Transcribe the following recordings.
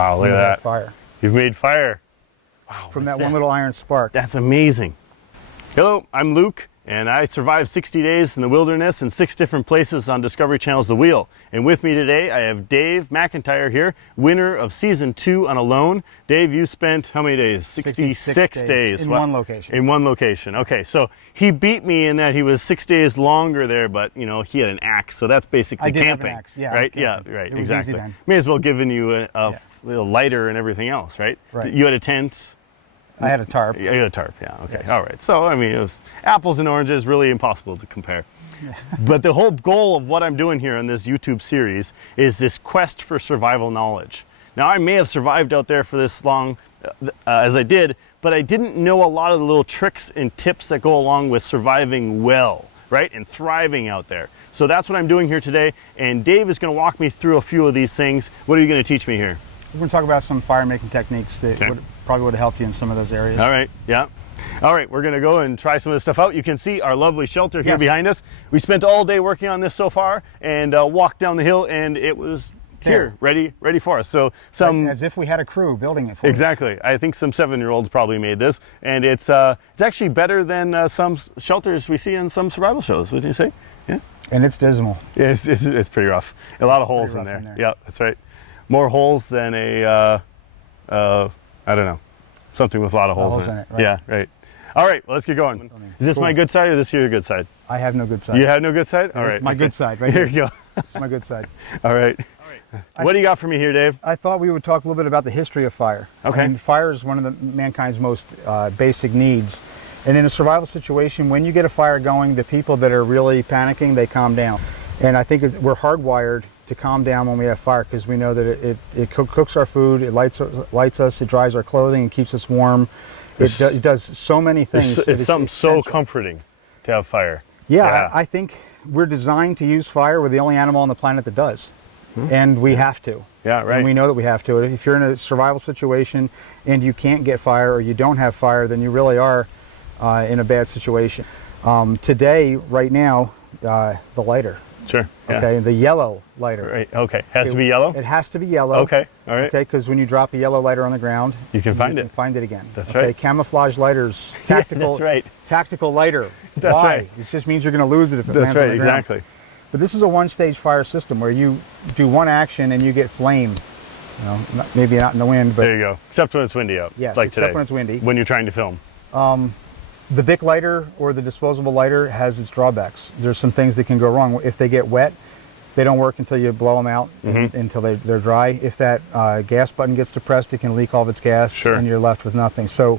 Wow, look at that. Fire. You've made fire. Wow. From that one little iron spark. That's amazing. Hello, I'm Luke, and I survived 60 days in the wilderness in 6 different places on Discovery Channel's The Wheel. And with me today, I have Dave McIntyre here, winner of Season 2 on Alone. Dave, you spent how many days? 66 days. In one location. In one location. Okay, so he beat me in that he was 6 days longer there, but you know, he had an axe, so that's basically camping. Have an axe. Yeah, right? camping. Yeah, right, It was exactly. easy then. May as well given you a little lighter and everything else, right? Right. You had a tent. I had a tarp. You had a tarp, yeah, okay, Yes. all right. So, I mean, it was apples and oranges, really impossible to compare. But the whole goal of what I'm doing here in this YouTube series is this quest for survival knowledge. Now, I may have survived out there for this long as I did, but I didn't know a lot of the little tricks and tips that go along with surviving well, right, and thriving out there. So that's what I'm doing here today, and Dave is going to walk me through a few of these things. What are you going to teach me here? We're going to talk about some fire making techniques that probably would have helped you in some of those areas. All right, yeah. All right, we're gonna go and try some of this stuff out. You can see our lovely shelter here behind us. We spent all day working on this so far and walked down the hill, and it was here, ready for us. So some... As if we had a crew building it for us. Exactly. I think some 7-year-olds probably made this, and it's actually better than some shelters we see in some survival shows, would you say? Yeah? And it's dismal. Yeah, it's pretty rough. A lot of holes in there. Yeah, that's right. More holes than a, I don't know, something with a lot of holes in it. Right. Yeah, right. All right, well, let's get going. Is this my good side or is this your good side? I have no good side. You have no good side? All right. It's my good side, right here. Here you go. It's my good side. All right. What do you got for me here, Dave? I thought we would talk a little bit about the history of fire. Okay. I mean, fire is one of mankind's most basic needs. And in a survival situation, when you get a fire going, the people that are really panicking, they calm down. And I think we're hardwired to calm down when we have fire, because we know that it cooks our food, it lights us, it dries our clothing, and keeps us warm. It does so many things. It's something so comforting to have fire. Yeah, I think we're designed to use fire. We're the only animal on the planet that does. And we have to. Yeah, right. And we know that we have to. If you're in a survival situation and you can't get fire or you don't have fire, then you really are in a bad situation. Today, right now, the lighter. Sure. Yeah. Okay, the yellow lighter. Right. Okay. Has to be yellow? It has to be yellow. Okay. All right. Okay, because when you drop a yellow lighter on the ground, you can find it. You can find it again. That's okay? right. Camouflage lighters, tactical. That's right. Tactical lighter. That's Why? right. It just means you're going to lose it if it lands That's right. on the ground. Exactly. But this is a one-stage fire system where you do one action and you get flame. You know, maybe not in the wind, but there you go. Except when it's windy out. Yes, like except today, when it's windy. When you're trying to film. The Bic lighter or the disposable lighter has its drawbacks. There's some things that can go wrong. If they get wet, they don't work until you blow them out until they're dry. If that gas button gets depressed, it can leak all of its gas, and you're left with nothing. So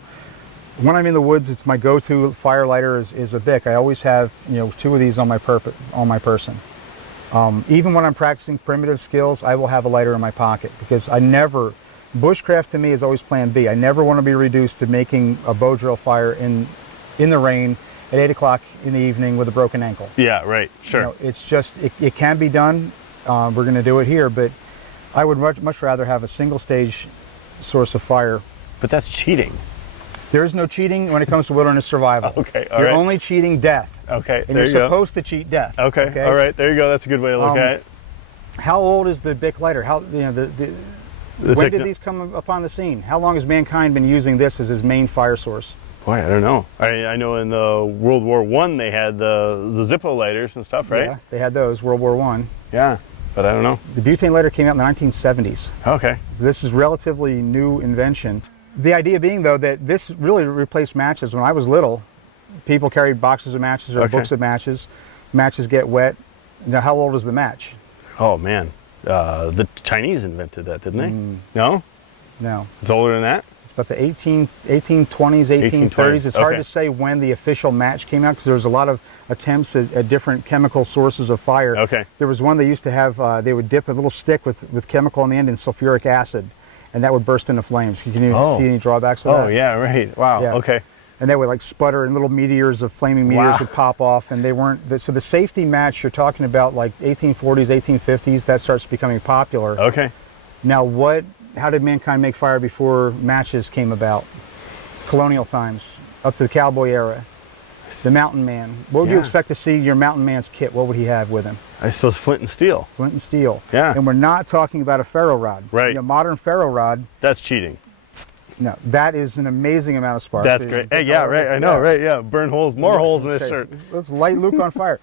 when I'm in the woods, it's my go-to fire lighter is a Bic. I always have 2 of these on my person. Even when I'm practicing primitive skills, I will have a lighter in my pocket, because bushcraft to me is always plan B. I never want to be reduced to making a bow drill fire in the rain at 8 o'clock in the evening with a broken ankle. Yeah, right, sure. It's just, it can be done. We're going to do it here, but I would much rather have a single stage source of fire. But that's cheating. There is no cheating when it comes to wilderness survival. Okay, You're only cheating death. Okay, and you're supposed to cheat death. Okay, all right, there you go. That's a good way to look at it. How old is the Bic lighter? When did these come upon the scene? How long has mankind been using this as his main fire source? Boy, I don't know. I know in the World War I they had the Zippo lighters and stuff, right? Yeah, they had those, World War I. Yeah, but I don't know. The butane lighter came out in the 1970s. Okay. So this is relatively new invention. The idea being, though, that this really replaced matches. When I was little, people carried boxes of matches or books of matches. Matches get wet. Now, how old is the match? Oh, man. The Chinese invented that, didn't they? No? No. It's older than that? It's about the 1820s, 1830s. It's hard to say when the official match came out, because there was a lot of attempts at different chemical sources of fire. Okay. There was one they used to have, they would dip a little stick with chemical on the end in sulfuric acid, and that would burst into flames. Can you see any drawbacks with that? Oh, yeah, right. Wow, yeah. Okay. And they would like sputter, and little meteors of flaming meteors would pop off, and they weren't, so the safety match you're talking about, like 1840s, 1850s, that starts becoming popular. Okay. Now how did mankind make fire before matches came about? Colonial times, up to the cowboy era. The mountain man. What would you Yeah. expect to see your mountain man's kit? What would he have with him? I suppose flint and steel. Flint and steel. Yeah. And we're not talking about a ferro rod. Right. You know, modern ferro rod, That's cheating. no, that is an amazing amount of spark. That's great. Hey, yeah, right. I know, right? Yeah, burn holes, more holes in this Okay, shirt. Let's light Luke on fire.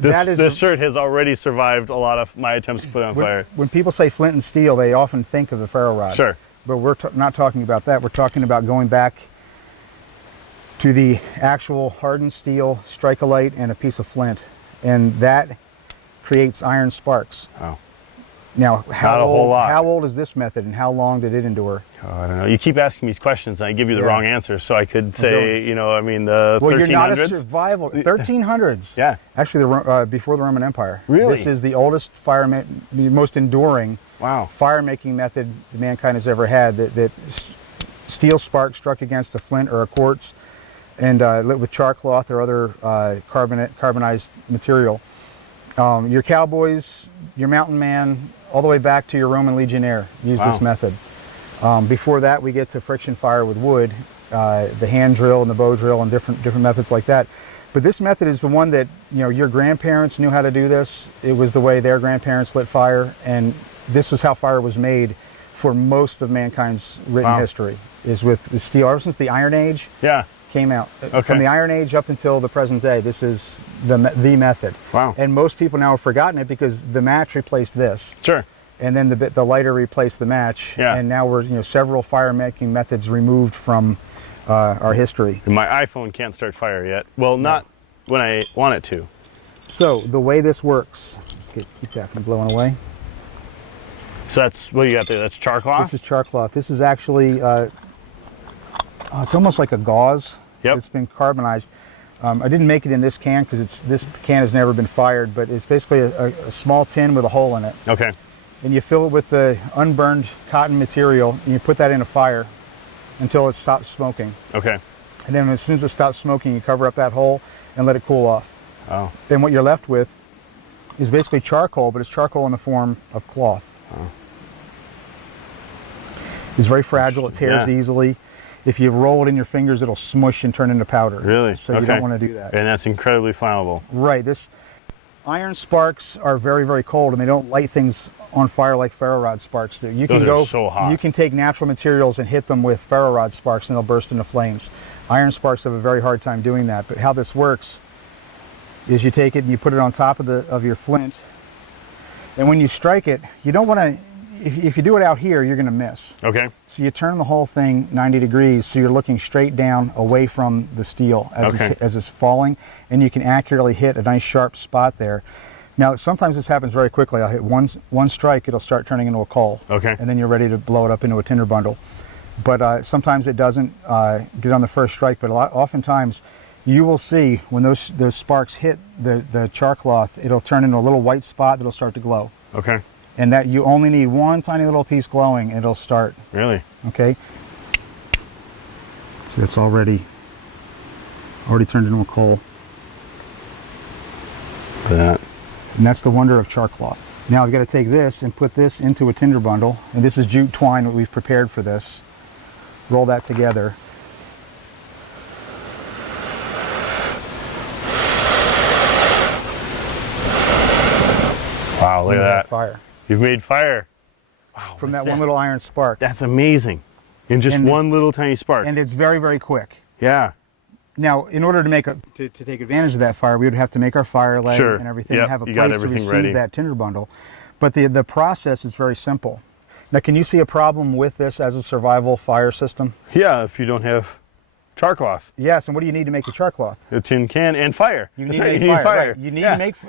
This shirt has already survived a lot of my attempts to put it on fire. When people say flint and steel, they often think of the ferro rod. Sure. But we're not talking about that. We're talking about going back to the actual hardened steel, Strike-A-Lite, and a piece of flint. And that creates iron sparks. Oh. Now, Not a whole lot. how old is this method and how long did it endure? Oh, I don't know. You keep asking me these questions, and I give you the Yeah. wrong answer. So I could say, you know, I mean, the Well, 1300s. you're not a survival. 1300s. Yeah. Actually, before the Roman Empire. Really? This is the oldest the most enduring Wow. fire-making method mankind has ever had. That steel spark struck against a flint or a quartz, and lit with char cloth or other carbonized material. Your cowboys, your mountain man, all the way back to your Roman legionnaire use this method. Before that, we get to friction fire with wood, the hand drill and the bow drill, and different methods like that. But this method is the one that, you know, your grandparents knew how to do this. It was the way their grandparents lit fire, and this was how fire was made for most of mankind's written history, is with the steel. Ever since the Iron Age Yeah. came out. Okay. From the Iron Age up until the present day, this is the method. Wow. And most people now have forgotten it because the match replaced this. Sure. And then the lighter replaced the match. Yeah. And now we're, you know, several fire making methods removed from our history. My iPhone can't start fire yet. Well, not when I want it to. So the way this works, let's keep that from blowing away. So that's what you got there. That's char cloth. This is char cloth. This is actually, it's almost like a gauze. Yep. It's been carbonized. I didn't make it in this can because this can has never been fired, but it's basically a small tin with a hole in it. Okay. And you fill it with the unburned cotton material, and you put that in a fire until it stops smoking. Okay. And then as soon as it stops smoking, you cover up that hole and let it cool off. Oh. Then what you're left with is basically charcoal, but it's charcoal in the form of cloth. Oh. It's very fragile, it tears easily. If you roll it in your fingers, it'll smush and turn into powder. Really? So you don't want to do that. And that's incredibly flammable. Right. This iron sparks are very, very cold, and they don't light things on fire like ferro rod sparks do. You Those can go are so hot. You can take natural materials and hit them with ferro rod sparks, and they'll burst into flames. Iron sparks have a very hard time doing that. But how this works is you take it and you put it on top of your flint, and when you strike it, you don't want to. If you do it out here, you're going to miss. Okay. So you turn the whole thing 90 degrees, so you're looking straight down away from the steel as it's falling, and you can accurately hit a nice sharp spot there. Now, sometimes this happens very quickly. I'll hit one strike, it'll start turning into a coal. Okay. And then you're ready to blow it up into a tinder bundle. But sometimes it doesn't get on the first strike, but oftentimes you will see when those sparks hit the char cloth, it'll turn into a little white spot that'll start to glow. Okay. And that you only need one tiny little piece glowing, and it'll start. Really? Okay. So it's already turned into a coal. That. And that's the wonder of char cloth. Now I've got to take this and put this into a tinder bundle, and this is jute twine that we've prepared for this. Roll that together. Wow, look at that. Fire. You've made fire. Wow. From that one little iron spark. That's amazing. In just one little tiny spark. And it's very, very quick. Yeah. Now, in order to take advantage of that fire, we would have to make our fire leg and everything, and have a place to receive that tinder bundle. But the process is very simple. Now, can you see a problem with this as a survival fire system? Yeah, if you don't have char cloth. Yes, and what do you need to make the char cloth? A tin can and fire. You That's need, right, you need need fire. Right.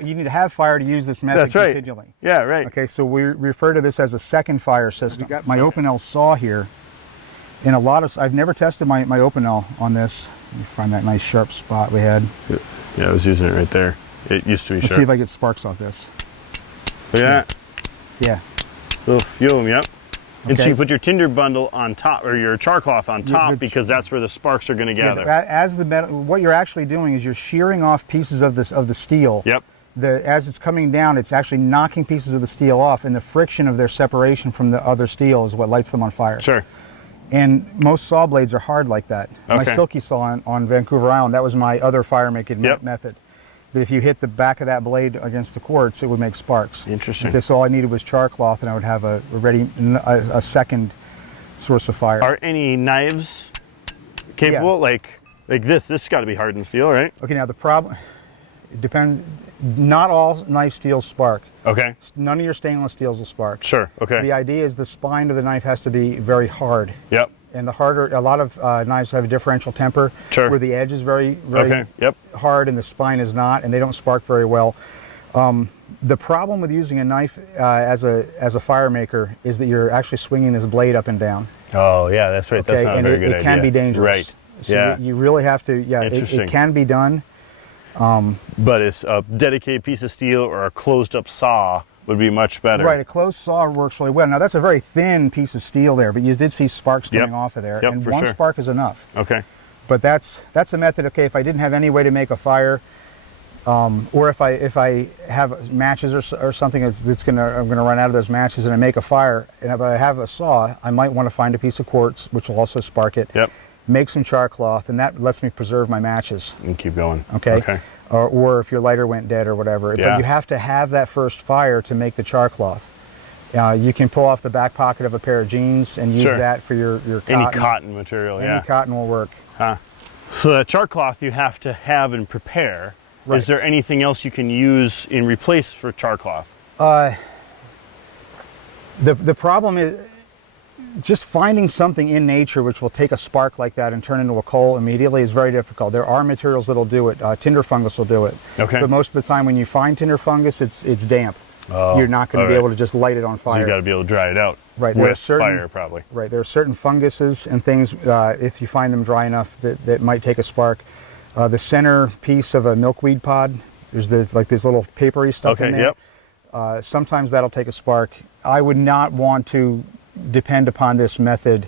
You need to have fire to use this method That's right. continually. Yeah, right. Okay, so we refer to this as a second fire system. I've got my Opinel saw here. In a lot of, I've never tested my Opinel on this. Let me find that nice sharp spot we had. Yeah, I was using it right there. It used to be Let's sharp. see if I get sparks off this. Look at that. Yeah. Little few of them, yep. And so Okay. you put your tinder bundle on top, or your char cloth on top, because that's where the sparks are going to gather. Yeah, as the metal, what you're actually doing is you're shearing off pieces of the steel. Yep. As it's coming down, it's actually knocking pieces of the steel off, and the friction of their separation from the other steel is what lights them on fire. Sure. And most saw blades are hard like that. My Okay. silky saw on Vancouver Island, that was my other fire making Yep. method. But if you hit the back of that blade against the quartz, it would make sparks. Interesting. If this all I needed was char cloth, and I would have a second source of fire. Are any knives capable? Yeah. Like this? This has got to be hardened steel, right? Okay, now the problem, it depends, not all knife steels spark. Okay. None of your stainless steels will spark. Sure. Okay. The idea is the spine of the knife has to be very hard. Yep. And the harder, a lot of knives have a differential temper, Sure. where the edge is very Okay. Yep. hard and the spine is not, and they don't spark very well. The problem with using a knife as a fire maker is that you're actually swinging this blade up and down. Oh yeah, that's right. That's Okay, not a and very good idea. it can be dangerous. Right. So Yeah. you really have to. Yeah, Interesting. it can be done. But it's a dedicated piece of steel or a closed up saw would be much better. Right, a closed saw works really well. Now that's a very thin piece of steel there, but you did see sparks Yep. coming off of there, Yep, and for one sure. spark is enough. Okay. But that's a method. Okay, if I didn't have any way to make a fire, or if I have matches or something I'm gonna run out of those matches and I make a fire, and if I have a saw, I might want to find a piece of quartz which will also spark it. Yep. Make some char cloth, and that lets me preserve my matches. And keep going. Okay. Okay. Or if your lighter went dead or whatever. Yeah. But you have to have that first fire to make the char cloth. You can pull off the back pocket of a pair of jeans and use Sure. that for your cotton. Any cotton material. Any Yeah. cotton will work. Huh. So that char cloth you have to have and prepare. Right. Is there anything else you can use in replace for char cloth? The problem is just finding something in nature which will take a spark like that and turn into a coal immediately is very difficult. There are materials that'll do it. Tinder fungus will do it. Okay. But most of the time when you find tinder fungus, it's damp. Oh, You're not going to be alright. able to just light it on So fire. you got to be able to dry it out. Right, there are With certain- fire, probably. Right, there are certain funguses and things, if you find them dry enough, that might take a spark. The center piece of a milkweed pod, there's like this little papery stuff in Okay. there. Yep. Sometimes that'll take a spark. I would not want to depend upon this method.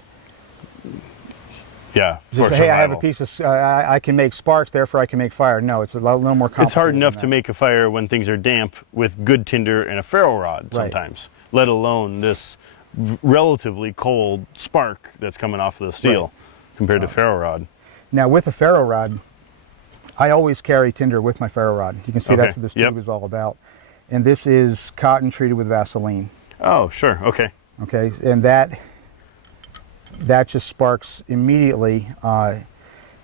Yeah. Just for say, hey, I have a survival. piece of, I can make sparks, therefore I can make fire. No, it's a little more complicated. It's hard enough than to that. make a fire when things are damp with good tinder and a ferro rod Right. sometimes, let alone this relatively cold spark that's coming off of the steel Right. compared to ferro rod. Now with a ferro rod, I always carry tinder with my ferro rod. You can see Okay, that's what this yep. tube is all about. And this is cotton treated with Vaseline. Oh, sure. Okay. Okay, and that just sparks immediately. The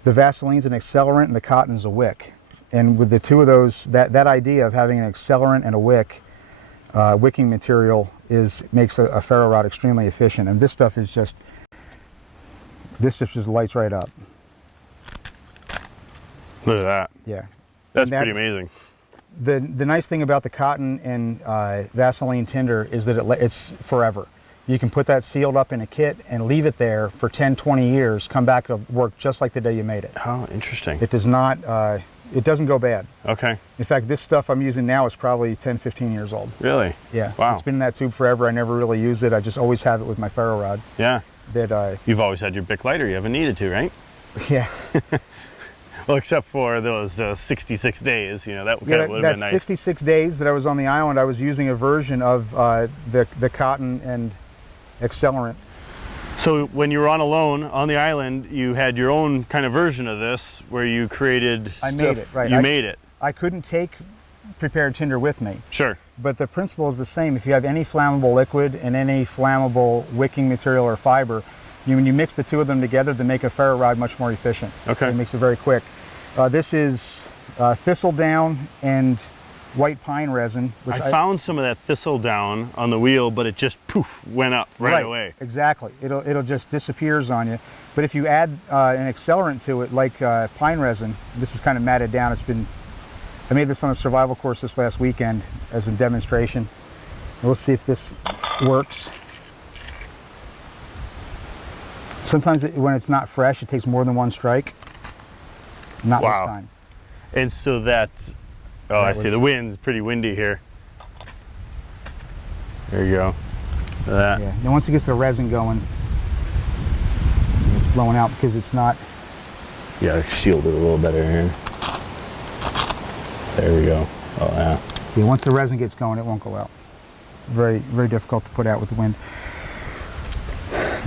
Vaseline's an accelerant and the cotton's a wick. And with the two of those, that idea of having an accelerant and a wick, wicking material makes a ferro rod extremely efficient. And this stuff is just lights right up. Look at that. Yeah. That's And that- pretty amazing. The nice thing about the cotton and Vaseline tinder is that it's forever. You can put that sealed up in a kit and leave it there for 10, 20 years, come back to work just like the day you made it. Oh, interesting. It does not, it doesn't go bad. Okay. In fact, this stuff I'm using now is probably 10, 15 years old. Really? Yeah. Wow. It's been in that tube forever. I never really use it. I just always have it with my ferro rod. Yeah. That, You've always had your Bic lighter. You haven't needed to, right? yeah. Well, except for those 66 days, you know, that kind Yeah, of would have that been nice. 66 days that I was on the island, I was using a version of the cotton and accelerant. So when you were on alone on the island, you had your own kind of version of this where you created I stuff. made it, right. You made it. I couldn't take prepared tinder with me, Sure. but the principle is the same. If you have any flammable liquid and any flammable wicking material or fiber, when you mix the two of them together, they make a ferro rod much more efficient. Okay. It makes it very quick. This is thistledown and white pine resin, which I found some of that thistledown on the wheel, but it just poof went up right away. Exactly. It'll just disappears on you. But if you add an accelerant to it, like pine resin, this is kind of matted down. I made this on a survival course this last weekend as a demonstration. We'll see if this works. Sometimes when it's not fresh, it takes more than one strike. Not Wow. this time. And so that, oh, I see, the wind's pretty windy here. There you go. Look at that. Yeah. Now once it gets the resin going, it's blowing out because it's not. Yeah, shield it a little better here. There we go. Oh, yeah. Yeah, once the resin gets going, it won't go out. Very, very difficult to put out with the wind.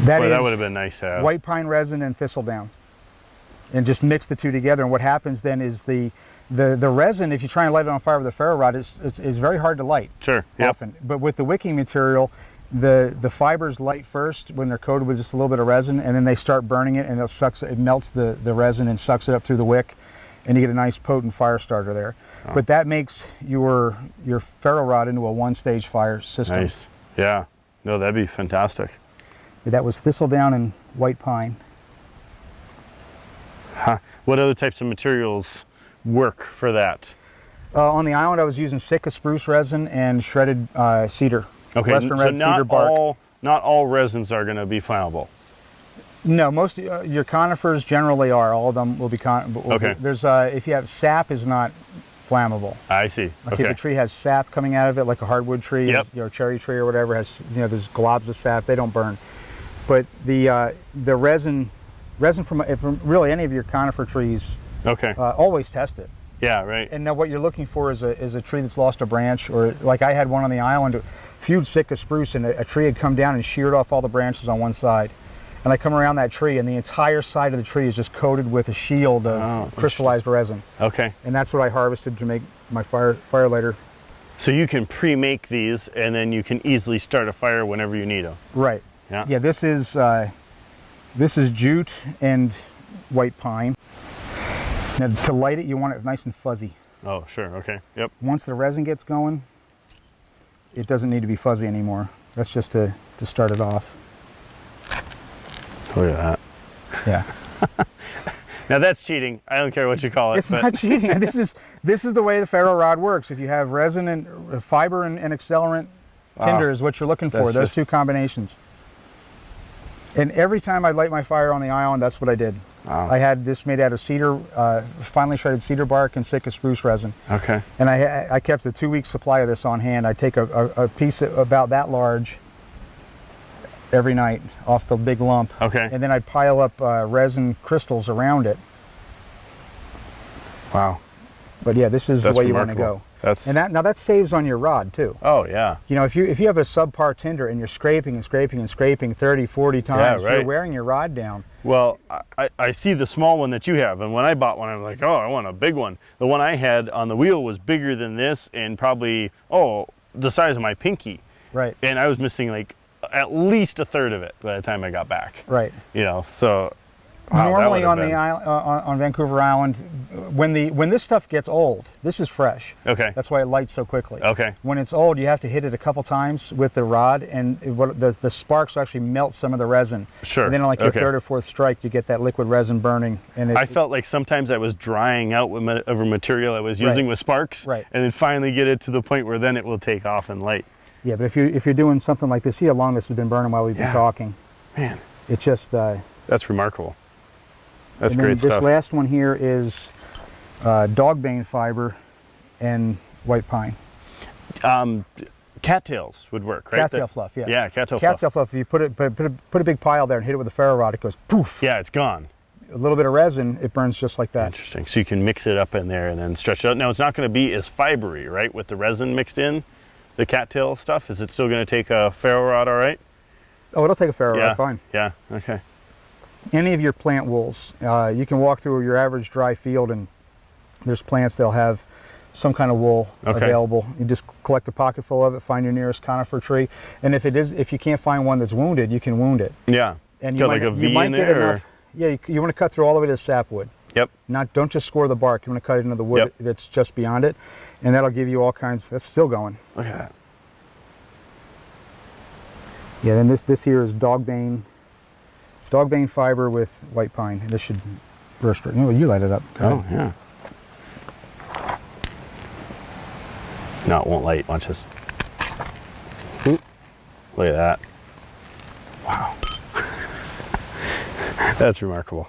Boy, that would have been nice to have. White pine resin and thistledown, and just mix the two together. And what happens then is the resin, if you try and light it on fire with a ferro rod, is very hard to light. Sure. Yep. Often. But with the wicking material, the fibers light first when they're coated with just a little bit of resin, and then they start burning it, and it melts the resin and sucks it up through the wick, and you get a nice potent fire starter there. Oh. But that makes your ferro rod into a one-stage fire system. Nice. Yeah. No, that'd be fantastic. That was thistledown and white pine. Huh. What other types of materials work for that? On the island, I was using Sitka spruce resin and shredded cedar. Okay, Western so red cedar bark. Not all resins are going to be flammable. No, most your conifers generally are. All of them will be. Okay. There's if you have sap is not flammable. I see. Like okay. if a tree has sap coming out of it, like a hardwood tree, yep. Cherry tree or whatever, has there's globs of sap. They don't burn. But the resin from really any of your conifer trees, okay, always test it. Yeah, right. And now what you're looking for is a tree that's lost a branch, or like I had one on the island, huge Sitka spruce, and a tree had come down and sheared off all the branches on one side. And I come around that tree, and the entire side of the tree is just coated with a shield of crystallized resin. Okay. And that's what I harvested to make my fire lighter. So you can pre-make these, and then you can easily start a fire whenever you need them. Right. Yeah. Yeah. This is jute and white pine. Now, to light it, you want it nice and fuzzy. Oh, sure. Okay. Yep. Once the resin gets going, it doesn't need to be fuzzy anymore. That's just to start it off. Look at that. Yeah. Now that's cheating. I don't care what you call it. It's not cheating. This is the way the ferro rod works. If you have resin and fiber and accelerant, tinder is what you're looking for. Those two combinations. And every time I'd light my fire on the island, that's what I did. Wow. I had this made out of cedar, finely shredded cedar bark and Sitka spruce resin. Okay. And I kept a 2-week supply of this on hand. I take a piece about that large every night off the big lump. Okay. And then I'd pile up resin crystals around it. Wow. But yeah, this is the way you want to go. And that saves on your rod too. Oh yeah. If you have a subpar tinder and you're scraping and scraping and scraping 30, 40 times, yeah, right. You're wearing your rod down. Well, I see the small one that you have, and when I bought one, I'm like, oh, I want a big one. The one I had on the wheel was bigger than this, and probably the size of my pinky. Right. And I was missing like at least a third of it by the time I got back. Right. So wow, normally on the island, on Vancouver Island, when this stuff gets old, this is fresh. Okay. That's why it lights so quickly. Okay. When it's old, you have to hit it a couple times with the rod, and the sparks will actually melt some of the resin. Sure. And then on like your third or fourth strike, you get that liquid resin burning. And I felt like sometimes I was drying out with whatever material I was using with sparks. Right. And then finally get it to the point where then it will take off and light. Yeah, but if you're doing something like this, see how long this has been burning while we've been talking. Man. It just that's remarkable. That's and great then stuff. This last one here is dogbane fiber and white pine. Cattails would work, right? Cattail fluff, yeah. Yeah, cattail fluff. If you put a big pile there and hit it with a ferro rod, it goes poof. Yeah, it's gone. A little bit of resin, it burns just like that. Interesting. So you can mix it up in there and then stretch it out. Now it's not going to be as fibery, right? With the resin mixed in, the cattail stuff. Is it still going to take a ferro rod, all right? Oh, it'll take a ferro rod, fine. Yeah. Okay. Any of your plant wools, you can walk through your average dry field, and there's plants that'll have some kind of wool available. You just collect a pocket full of it, find your nearest conifer tree, and if you can't find one that's wounded, you can wound it. Yeah. And got like a V in there. Yeah, you want to cut through all the way to the sapwood. Yep. Don't just score the bark. You want to cut it into the wood that's just beyond it, and that'll give you all kinds. That's still going. Look at that. Yeah. Then this here is dogbane fiber with white pine. This should burst. You light it up. Oh yeah. No, it won't light. Watch this. Oop. Look at that. Wow. That's remarkable.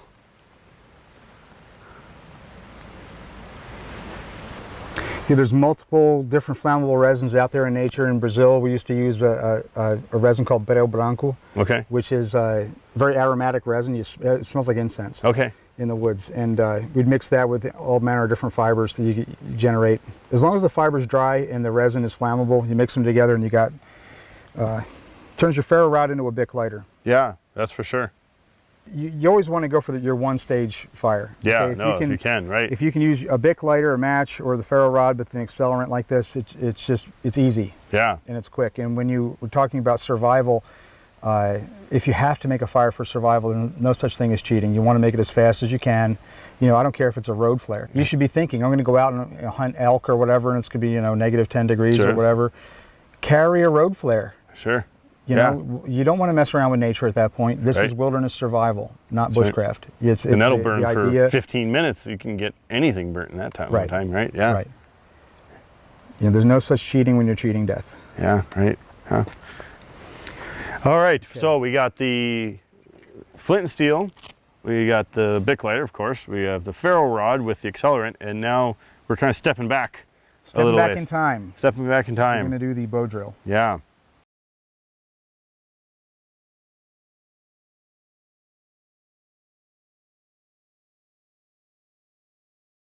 Yeah, there's multiple different flammable resins out there in nature. In Brazil, we used to use a resin called breu branco, which is a very aromatic resin. It smells like incense in the woods. And we'd mix that with all manner of different fibers that you generate. As long as the fiber's dry and the resin is flammable, you mix them together and you got, turns your ferro rod into a Bic lighter. Yeah. that's for sure. You always want to go for your one-stage fire. Yeah, okay? if you can, right? If you can use a Bic lighter, a match, or the ferro rod with an accelerant like this, it's easy. Yeah. And it's quick. And when you were talking about survival, if you have to make a fire for survival, there's no such thing as cheating. You want to make it as fast as you can. You know, I don't care if it's a road flare. You should be thinking, I'm going to go out and hunt elk or whatever, and it's going to be, you know, negative 10 degrees Sure. or whatever. Carry a road flare. Sure. You know, you don't want to mess around with nature at that point. This is wilderness survival, not bushcraft. It's and that'll burn the for idea, 15 minutes. You can get anything burnt in that time, Right. right? Yeah. Right. You know, there's no such cheating when you're cheating death. Yeah, right. Huh. All right, so we got the flint and steel, we got the Bic lighter, of course, we have the ferro rod with the accelerant, and now we're kind of stepping back a little Stepping back ways. in time. Stepping back in We're time. going to do the bow drill. Yeah.